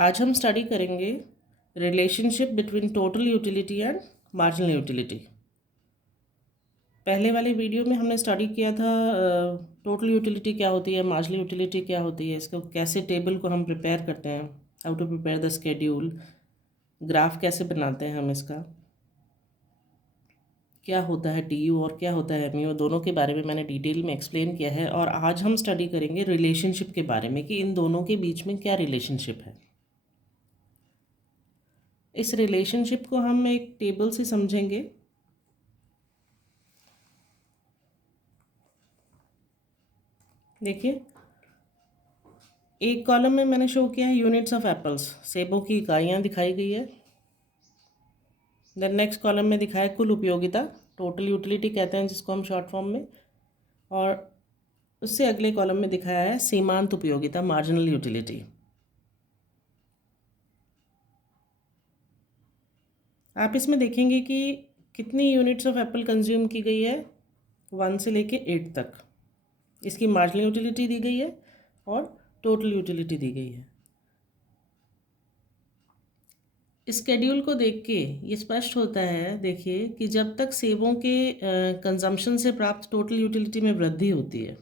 आज हम स्टडी करेंगे relationship between total utility and marginal utility. पहले वाले वीडियो में हमने स्टडी किया था टोटल यूटिलिटी क्या होती है, मार्जिनल यूटिलिटी क्या होती है, इसको कैसे टेबल को हम प्रिपेयर करते हैं, how to prepare the schedule, graph कैसे बनाते हैं हम इसका, क्या होता है टीयू और क्या होता है एमयू, दोनों के बारे में मैंने डिटेल में एक्सप्लेन किया है। और आज हम स्टडी करेंगे रिलेशनशिप के बारे में कि इन दोनों के बीच में क्या रिलेशनशिप है। इस रिलेशनशिप को हम एक टेबल से समझेंगे। देखिए, एक कॉलम में मैंने शो किया है यूनिट्स ऑफ एप्पल्स, सेबों की इकाइयाँ दिखाई गई है। देन नेक्स्ट कॉलम में दिखाया कुल उपयोगिता, टोटल यूटिलिटी कहते हैं जिसको हम शॉर्ट फॉर्म में। और उससे अगले कॉलम में दिखाया है सीमांत उपयोगिता, मार्जिनल यूटिलिटी। आप इसमें देखेंगे कि कितनी यूनिट्स ऑफ एप्पल कंज्यूम की गई है, 1 से लेके 8 तक। इसकी मार्जिनल यूटिलिटी दी गई है और टोटल यूटिलिटी दी गई है। इस स्केड्यूल को देख के ये स्पष्ट होता है, देखिए, कि जब तक सेबों के कंजम्पशन से प्राप्त टोटल यूटिलिटी में वृद्धि होती है,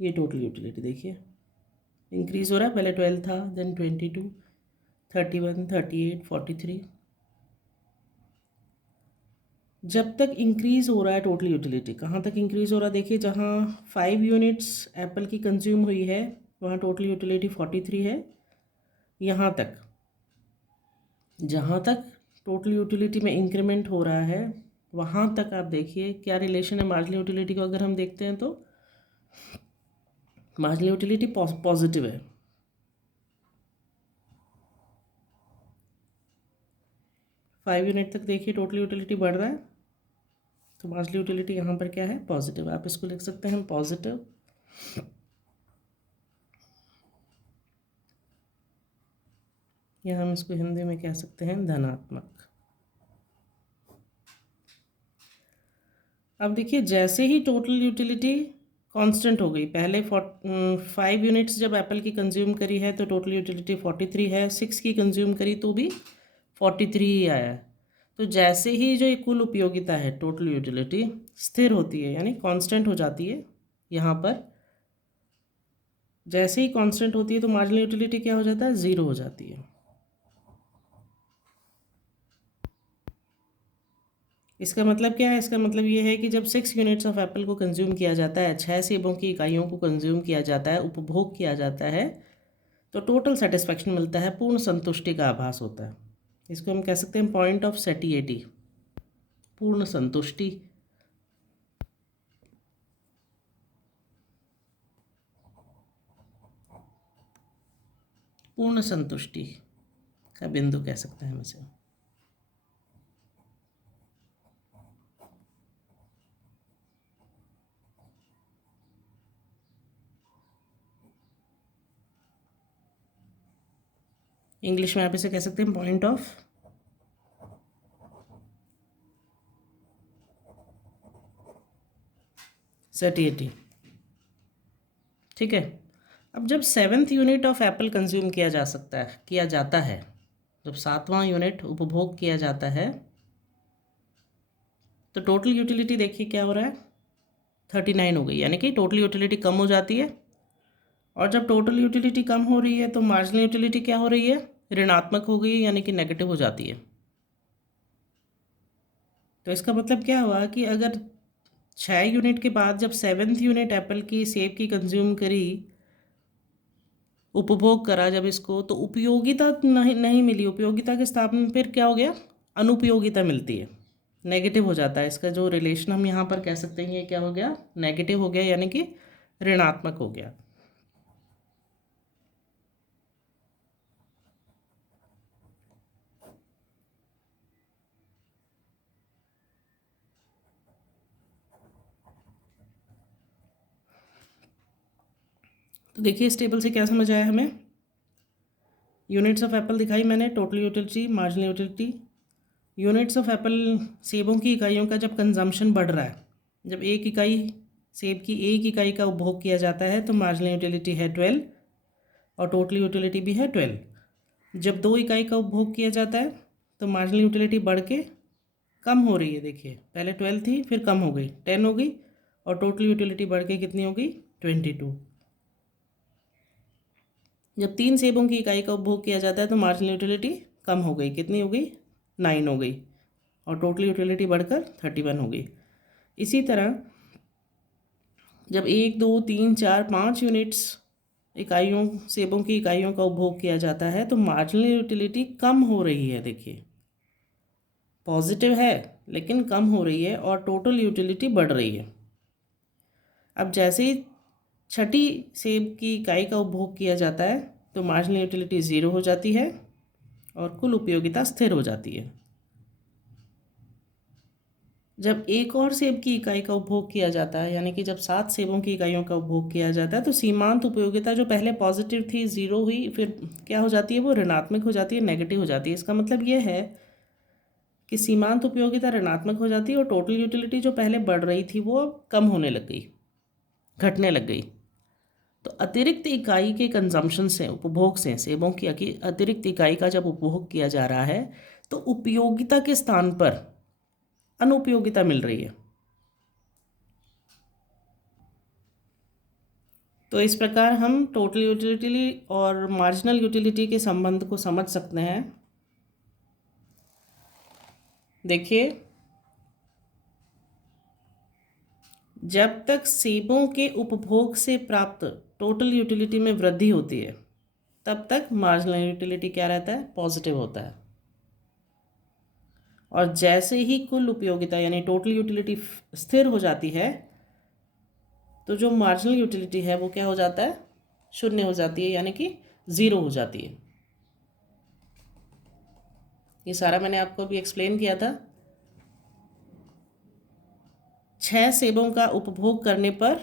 ये टोटल यूटिलिटी देखिए इंक्रीज हो रहा है। पहले 12 था, देन 22, 31, 38, 43। जब तक इंक्रीज हो रहा है टोटल यूटिलिटी, कहाँ तक इंक्रीज हो रहा है देखिए, जहाँ 5 यूनिट्स एप्पल की कंज्यूम हुई है वहाँ टोटल यूटिलिटी 43 है। यहाँ तक, जहाँ तक टोटल यूटिलिटी में इंक्रीमेंट हो रहा है वहाँ तक आप देखिए क्या रिलेशन है मार्जिनल यूटिलिटी को अगर हम देखते हैं तो मार्जिनल यूटिलिटी पॉजिटिव है। फाइव यूनिट तक देखिए टोटल यूटिलिटी बढ़ रहा है, तो मार्जिनल यूटिलिटी यहाँ पर क्या है, पॉजिटिव। आप इसको लिख सकते हैं पॉजिटिव, या हम इसको हिंदी में कह सकते हैं धनात्मक। अब देखिए, जैसे ही टोटल यूटिलिटी कांस्टेंट हो गई, पहले 5 यूनिट्स जब एप्पल की कंज्यूम करी है तो टोटल यूटिलिटी 43 है, 6 की कंज्यूम करी तो भी 43 ही आया है। तो जैसे ही जो ये कुल उपयोगिता है टोटल यूटिलिटी स्थिर होती है, यानी कांस्टेंट हो जाती है, यहाँ पर जैसे ही कांस्टेंट होती है तो मार्जिनल यूटिलिटी क्या हो जाता है, ज़ीरो हो जाती है। इसका मतलब क्या है, इसका मतलब ये है कि जब 6 यूनिट्स ऑफ एप्पल को कंज्यूम किया जाता है, 6 सेबों की इकाइयों को कंज्यूम किया जाता है, उपभोग किया जाता है, तो टोटल सेटिस्फैक्शन मिलता है, पूर्ण संतुष्टि का आभास होता है। इसको हम कह सकते हैं पॉइंट ऑफ सेटिएटी, पूर्ण संतुष्टि। पूर्ण संतुष्टि का बिंदु कह सकते हैं हम इसे। इंग्लिश में आप इसे कह सकते हैं पॉइंट ऑफ सेटिएटी। ठीक है। अब जब 7th unit of Apple consume किया जाता है, जब 7वां यूनिट उपभोग किया जाता है, तो टोटल यूटिलिटी देखिए क्या हो रहा है, 39 हो गई, यानी कि टोटल यूटिलिटी कम हो जाती है। और जब टोटल यूटिलिटी कम हो रही है तो मार्जिनल यूटिलिटी क्या हो रही है, ऋणात्मक हो गई है, यानी कि नेगेटिव हो जाती है। तो इसका मतलब क्या हुआ कि अगर 6 यूनिट के बाद जब 7th यूनिट एप्पल की सेब की कंज्यूम करी, उपभोग करा जब इसको, तो उपयोगिता नहीं मिली। उपयोगिता के स्थान में फिर क्या हो गया, अनुपयोगिता मिलती है, नेगेटिव हो जाता है। इसका जो रिलेशन हम यहाँ पर कह सकते हैं ये क्या हो गया, नेगेटिव हो गया, यानी कि ऋणात्मक हो गया। तो देखिए इस टेबल से क्या समझ आया हमें, यूनिट्स ऑफ एप्पल दिखाई मैंने, total utility, marginal utility. Units of apple, सेबों की इकाइयों का जब कंजम्पशन बढ़ रहा है, जब एक इकाई सेब की एक इकाई का उपभोग किया जाता है तो मार्जिनल यूटिलिटी है 12। और टोटल यूटिलिटी भी है 12। जब 2 इकाई का उपभोग किया जाता है तो मार्जिनल यूटिलिटी बढ़ के कम हो रही है। देखिए पहले 12 थी, फिर कम हो गई 10 हो गई, और टोटल यूटिलिटी बढ़ के कितनी हो गई 22। जब 3 सेबों की इकाई का उपभोग किया जाता है तो मार्जिनल यूटिलिटी कम हो गई, कितनी हो गई 9 हो गई, और टोटल यूटिलिटी बढ़कर 31 हो गई। इसी तरह जब 1 2 3 4 5 यूनिट्स इकाइयों सेबों की इकाइयों का उपभोग किया जाता है तो मार्जिनल यूटिलिटी कम हो रही है। देखिए पॉजिटिव है लेकिन कम हो रही है, और टोटल यूटिलिटी बढ़ रही है। अब जैसे ही छठी सेब की इकाई का उपभोग किया जाता है तो मार्जिनल यूटिलिटी 0 हो जाती है और कुल उपयोगिता स्थिर हो जाती है। जब एक और सेब की इकाई का उपभोग किया जाता है, यानी कि जब 7 सेबों की इकाइयों का उपभोग किया जाता है, तो सीमांत उपयोगिता जो पहले पॉजिटिव थी 0 हुई, फिर क्या हो जाती है, वो ऋणात्मक हो जाती है, नेगेटिव हो जाती है। इसका मतलब ये है कि सीमांत उपयोगिता ऋणात्मक हो जाती है और टोटल यूटिलिटी जो पहले बढ़ रही थी वो अब कम होने लग गई, घटने लग गई। तो अतिरिक्त इकाई के कंजम्पशन से, उपभोग से, सेबों की अतिरिक्त इकाई का जब उपभोग किया जा रहा है तो उपयोगिता के स्थान पर अनुपयोगिता मिल रही है। तो इस प्रकार हम टोटल यूटिलिटी और मार्जिनल यूटिलिटी के संबंध को समझ सकते हैं। देखिए जब तक सेबों के उपभोग से प्राप्त टोटल यूटिलिटी में वृद्धि होती है तब तक मार्जिनल यूटिलिटी क्या रहता है, पॉजिटिव होता है। और जैसे ही कुल उपयोगिता यानी टोटल यूटिलिटी स्थिर हो जाती है तो जो मार्जिनल यूटिलिटी है वो क्या हो जाता है, शून्य हो जाती है, यानी कि 0 हो जाती है। ये सारा मैंने आपको अभी एक्सप्लेन किया था। 6 सेबों का उपभोग करने पर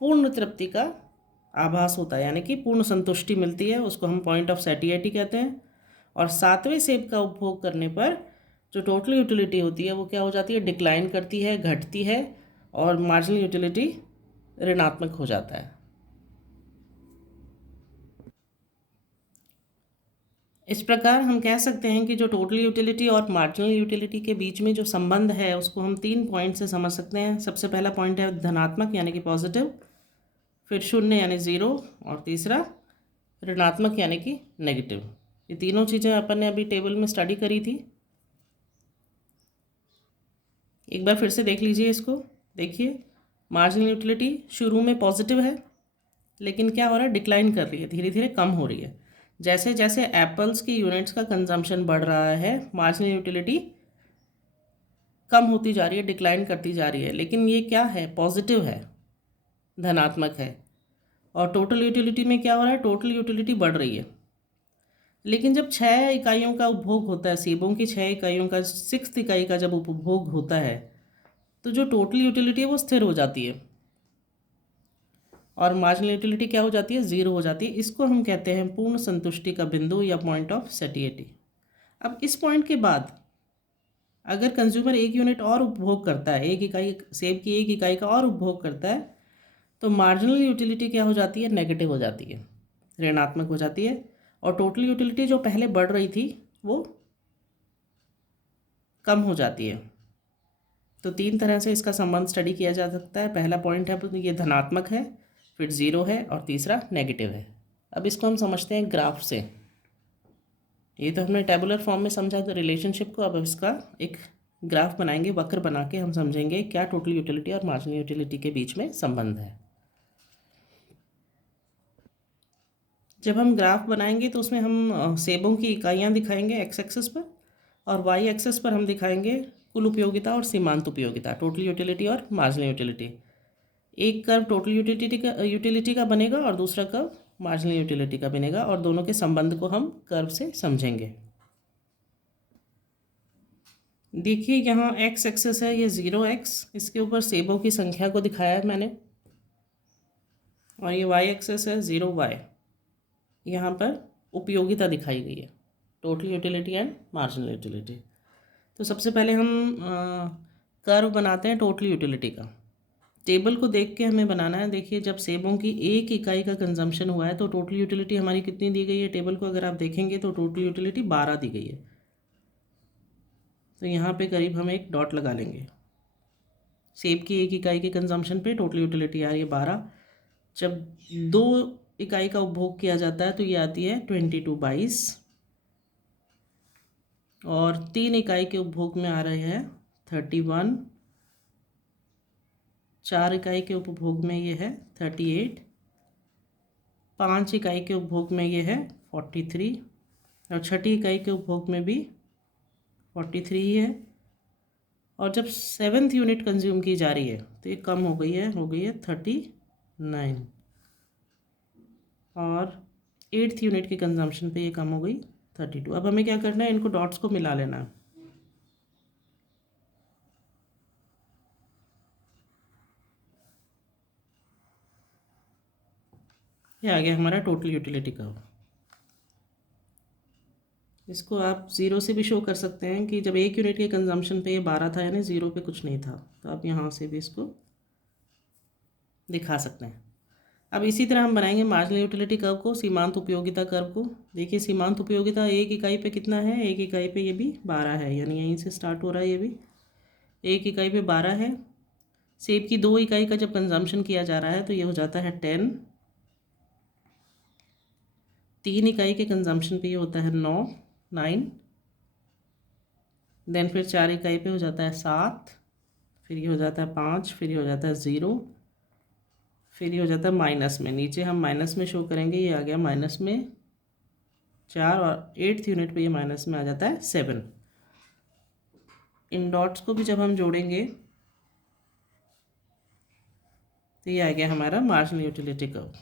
पूर्ण तृप्ति का आभास होता है, यानी कि पूर्ण संतुष्टि मिलती है, उसको हम पॉइंट ऑफ सैटिस्फैक्शन कहते हैं। और 7वें सेब का उपभोग करने पर जो टोटल यूटिलिटी होती है वो क्या हो जाती है, डिक्लाइन करती है, घटती है, और मार्जिनल यूटिलिटी ऋणात्मक हो जाता है। इस प्रकार हम कह सकते हैं कि जो टोटल यूटिलिटी और मार्जिनल यूटिलिटी के बीच में जो संबंध है उसको हम 3 पॉइंट से समझ सकते हैं। सबसे पहला पॉइंट है धनात्मक यानी कि पॉजिटिव, फिर शून्य यानी 0, और तीसरा ऋणात्मक यानी कि नेगेटिव। ये तीनों चीज़ें अपन ने अभी टेबल में स्टडी करी थी। एक बार फिर से देख लीजिए इसको। देखिए मार्जिनल यूटिलिटी शुरू में पॉजिटिव है लेकिन क्या हो रहा है, डिक्लाइन कर रही है, धीरे धीरे कम हो रही है। जैसे जैसे एप्पल्स की यूनिट्स का कंजम्पशन बढ़ रहा है मार्जिनल यूटिलिटी कम होती जा रही है, डिक्लाइन करती जा रही है। लेकिन ये क्या है, पॉजिटिव है, धनात्मक है। और टोटल यूटिलिटी में क्या हो रहा है, टोटल यूटिलिटी बढ़ रही है। लेकिन जब 6 इकाइयों का उपभोग होता है, सेबों की 6 इकाइयों का 6th इकाई का जब उपभोग होता है तो जो टोटल यूटिलिटी है वो स्थिर हो जाती है और मार्जिनल यूटिलिटी क्या हो जाती है, 0 हो जाती है। इसको हम कहते हैं पूर्ण संतुष्टि का बिंदु या पॉइंट ऑफ सैटिस्फैक्शन। अब इस पॉइंट के बाद अगर कंज्यूमर 1 यूनिट और उपभोग करता है, 1 इकाई सेब की 1 इकाई का और उपभोग करता है तो मार्जिनल यूटिलिटी क्या हो जाती है, नेगेटिव हो जाती है, ऋणात्मक हो जाती है। और टोटल यूटिलिटी जो पहले बढ़ रही थी वो कम हो जाती है। तो 3 तरह से इसका संबंध स्टडी किया जा सकता है। पहला पॉइंट है ये धनात्मक है, फिर 0 है, और तीसरा नेगेटिव है। अब इसको हम समझते हैं ग्राफ से। ये तो हमने टेबुलर फॉर्म में समझा था रिलेशनशिप को, अब इसका एक ग्राफ बनाएंगे, वक्र बना के हम समझेंगे क्या टोटल यूटिलिटी और मार्जिनल यूटिलिटी के बीच में संबंध है। जब हम ग्राफ बनाएंगे तो उसमें हम सेबों की इकाइयाँ दिखाएंगे एक्स एक्सिस पर, और वाई एक्सिस पर हम दिखाएंगे कुल उपयोगिता और सीमांत उपयोगिता, टोटल यूटिलिटी और मार्जिनल यूटिलिटी। एक कर्व टोटल यूटिलिटी का बनेगा और दूसरा कर्व मार्जिनल यूटिलिटी का बनेगा, और दोनों के संबंध को हम कर्व से समझेंगे। देखिए यहाँ एक्स एक्सिस है, ये 0x, इसके ऊपर सेबों की संख्या को दिखाया है मैंने, और ये वाई एक्सिस है 0y, यहाँ पर उपयोगिता दिखाई गई है, total utility and marginal utility. तो सबसे पहले हम कर्व बनाते हैं टोटल यूटिलिटी का। टेबल को देख के हमें बनाना है। देखिए जब सेबों की 1 इकाई का कंजम्पशन हुआ है तो टोटल यूटिलिटी हमारी कितनी दी गई है। टेबल को अगर आप देखेंगे तो टोटल यूटिलिटी 12 दी गई है। तो यहाँ पे करीब हम एक डॉट लगा लेंगे। सेब की 1 इकाई के कंजम्पशन पे टोटल यूटिलिटी आ रही है 12। जब 2 इकाई का उपभोग किया जाता है तो ये आती है 22 और 3 इकाई के उपभोग में आ रहे हैं 31, 4 इकाई के उपभोग में ये है 38, 5 इकाई के उपभोग में ये है 43 और छठी इकाई के उपभोग में भी 43 ही है। और जब 7th यूनिट कंज्यूम की जा रही है तो ये कम हो गई है 39 और 8th यूनिट के कंजम्पशन पे ये कम हो गई 32। अब हमें क्या करना है, इनको डॉट्स को मिला लेना है। ये आ गया हमारा टोटल यूटिलिटी कर्व। इसको आप 0 से भी शो कर सकते हैं कि जब 1 यूनिट के कंजम्पशन पे ये 12 था यानी 0 पे कुछ नहीं था, तो आप यहाँ से भी इसको दिखा सकते हैं। अब इसी तरह हम बनाएंगे मार्जिनल यूटिलिटी कर्व को, सीमांत उपयोगिता कर्व को। देखिए सीमांत उपयोगिता 1 इकाई पे कितना है, 1 इकाई पे ये भी 12 है, यानी यहीं से स्टार्ट हो रहा है। ये भी 1 इकाई पे 12 है। सेब की 2 इकाई का जब कंजम्पशन किया जा रहा है तो ये हो जाता है 10। 3 इकाई के कंजम्पशन पे ये होता है 9। देन फिर 4 इकाई पे हो जाता है 7, फिर ये हो जाता है 5, फिर ये हो जाता है 0, फिर ये हो जाता है माइनस में। नीचे हम माइनस में शो करेंगे, ये आ गया माइनस में 4 और 8th यूनिट पे ये माइनस में आ जाता है 7। इन डॉट्स को भी जब हम जोड़ेंगे तो ये आ गया हमारा मार्जिनल यूटिलिटी कर्व।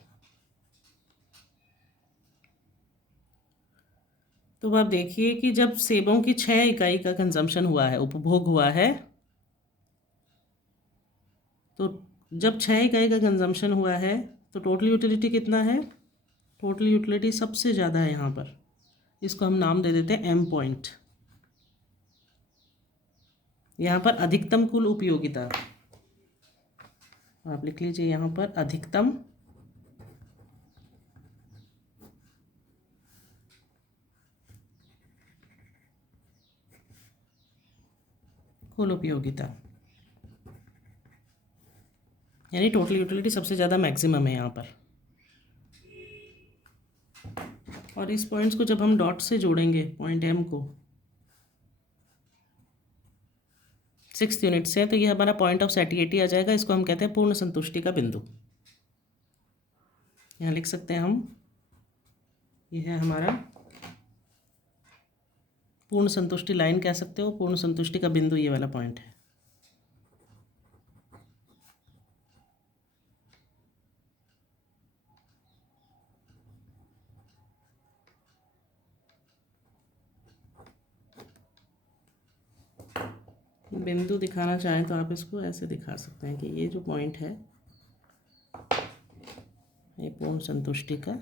तो आप देखिए कि जब सेबों की 6 इकाई का कंजम्पशन हुआ है, उपभोग हुआ है, तो जब 6 इकाई का कंजम्पशन हुआ है तो टोटल यूटिलिटी कितना है। टोटल यूटिलिटी सबसे ज़्यादा है यहाँ पर, इसको हम नाम दे देते हैं एम पॉइंट। यहाँ पर अधिकतम कुल उपयोगिता आप लिख लीजिए, यहाँ पर अधिकतम कुल उपयोगिता, यानी टोटल यूटिलिटी सबसे ज़्यादा मैक्सिमम है यहाँ पर। और इस पॉइंट्स को जब हम डॉट से जोड़ेंगे, पॉइंट एम को 6th यूनिट से, तो ये हमारा पॉइंट ऑफ सैटिएटी आ जाएगा। इसको हम कहते हैं पूर्ण संतुष्टि का बिंदु। यहाँ लिख सकते हैं हम, ये है हमारा पूर्ण संतुष्टि लाइन कह सकते हो, पूर्ण संतुष्टि का बिंदु ये वाला पॉइंट है। बिंदु दिखाना चाहें तो आप इसको ऐसे दिखा सकते हैं कि ये जो पॉइंट है ये पूर्ण संतुष्टि का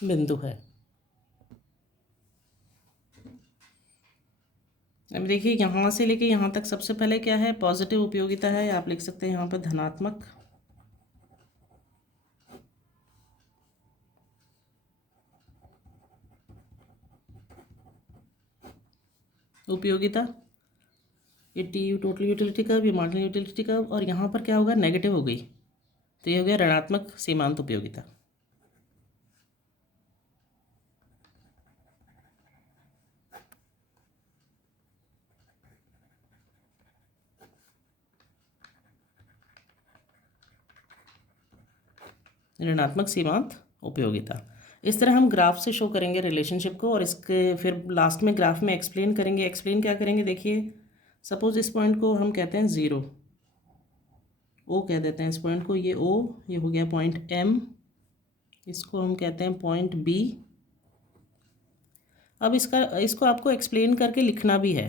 बिंदु है। अब देखिए यहाँ से लेके यहाँ तक सबसे पहले क्या है, पॉजिटिव उपयोगिता है। आप लिख सकते हैं यहाँ पर धनात्मक उपयोगिता, ये T U total utility curve, ये मार्जिनल यूटिलिटी कर्व, और यहाँ पर क्या होगा, नेगेटिव हो गई तो ये हो गया ऋणात्मक सीमांत उपयोगिता। ऋणात्मक सीमांत उपयोगिता। इस तरह हम ग्राफ से शो करेंगे रिलेशनशिप को, और इसके फिर लास्ट में ग्राफ में एक्सप्लेन करेंगे। एक्सप्लेन क्या करेंगे, देखिए सपोज इस पॉइंट को हम कहते हैं 0, ओ कह देते हैं इस पॉइंट को, ये ओ, ये हो गया पॉइंट एम, इसको हम कहते हैं पॉइंट बी। अब इसको आपको एक्सप्लेन करके लिखना भी है।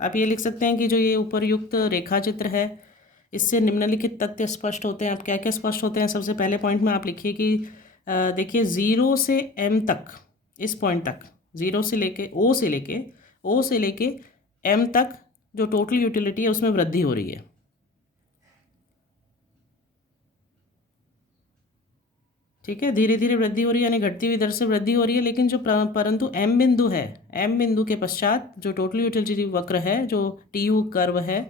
आप ये लिख सकते हैं कि जो ये उपरयुक्त रेखा चित्र है, इससे निम्नलिखित तथ्य स्पष्ट होते हैं। आप क्या क्या स्पष्ट होते हैं, सबसे पहले पॉइंट में आप लिखिए कि देखिए 0 से m तक, इस पॉइंट तक, 0 से लेके ओ से लेके एम तक जो टोटल यूटिलिटी है उसमें वृद्धि हो रही है। ठीक है, धीरे धीरे वृद्धि हो रही है, यानी घटती हुई दर से वृद्धि हो रही है, लेकिन जो परंतु एम बिंदु है, एम बिंदु के पश्चात जो टोटल यूटिलिटी वक्र है, जो टीयू कर्व है,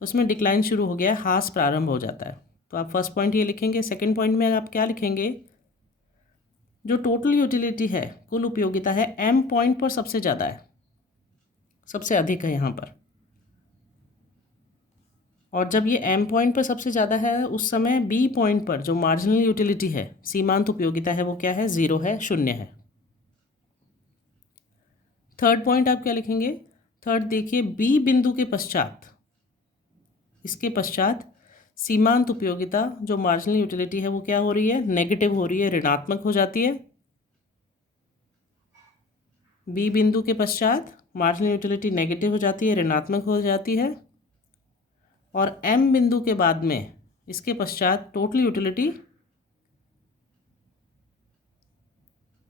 उसमें डिक्लाइन शुरू हो गया है, ह्रास प्रारंभ हो जाता है। तो आप फर्स्ट पॉइंट ये लिखेंगे। सेकंड पॉइंट में आप क्या लिखेंगे, जो टोटल यूटिलिटी है, कुल उपयोगिता है, एम पॉइंट पर सबसे ज़्यादा है, सबसे अधिक है यहाँ पर। और जब ये एम पॉइंट पर सबसे ज़्यादा है, उस समय बी पॉइंट पर जो मार्जिनल यूटिलिटी है, सीमांत उपयोगिता है, वो क्या है, 0 है, 0 है। थर्ड पॉइंट आप क्या लिखेंगे, थर्ड देखिए, बी बिंदु के पश्चात, इसके पश्चात सीमांत उपयोगिता जो मार्जिनल यूटिलिटी है वो क्या हो रही है, नेगेटिव हो रही है, ऋणात्मक हो जाती है। बी बिंदु के पश्चात मार्जिनल यूटिलिटी नेगेटिव हो जाती है, ऋणात्मक हो जाती है। और एम बिंदु के बाद में, इसके पश्चात टोटल यूटिलिटी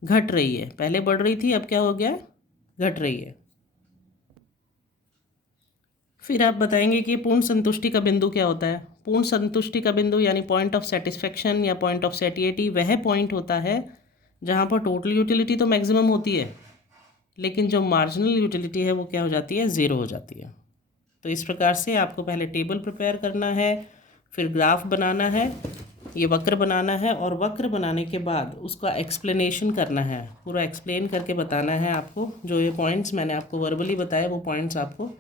घट रही है, पहले बढ़ रही थी, अब क्या हो गया, घट रही है। फिर आप बताएंगे कि पूर्ण संतुष्टि का बिंदु क्या होता है। पूर्ण संतुष्टि का बिंदु यानी पॉइंट ऑफ सेटिस्फेक्शन या पॉइंट ऑफ सेटिएटी वह पॉइंट होता है जहाँ पर टोटल यूटिलिटी तो मैक्सिमम होती है, लेकिन जो मार्जिनल यूटिलिटी है वो क्या हो जाती है, 0 हो जाती है। तो इस प्रकार से आपको पहले टेबल प्रिपेयर करना है, फिर ग्राफ बनाना है, ये वक्र बनाना है, और वक्र बनाने के बाद उसका एक्सप्लेनेशन करना है, पूरा एक्सप्लेन करके बताना है आपको। जो ये पॉइंट्स मैंने आपको वर्बली बताया वो पॉइंट्स आपको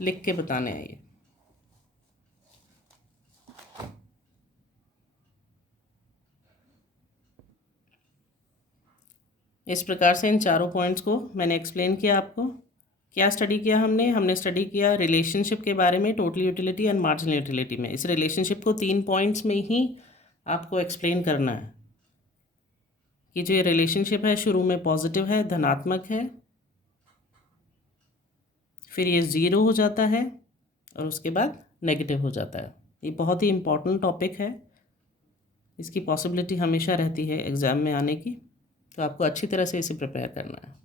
लिख के बताने हैं। ये इस प्रकार से इन चारों पॉइंट्स को मैंने एक्सप्लेन किया आपको। क्या स्टडी किया हमने स्टडी किया रिलेशनशिप के बारे में, total utility and marginal utility में। इस रिलेशनशिप को 3 पॉइंट्स में ही आपको एक्सप्लेन करना है कि जो ये रिलेशनशिप है शुरू में पॉजिटिव है, धनात्मक है, फिर ये 0 हो जाता है और उसके बाद नेगेटिव हो जाता है। ये बहुत ही इम्पॉर्टेंट टॉपिक है, इसकी पॉसिबिलिटी हमेशा रहती है एग्ज़ाम में आने की, तो आपको अच्छी तरह से इसे प्रिपेयर करना है।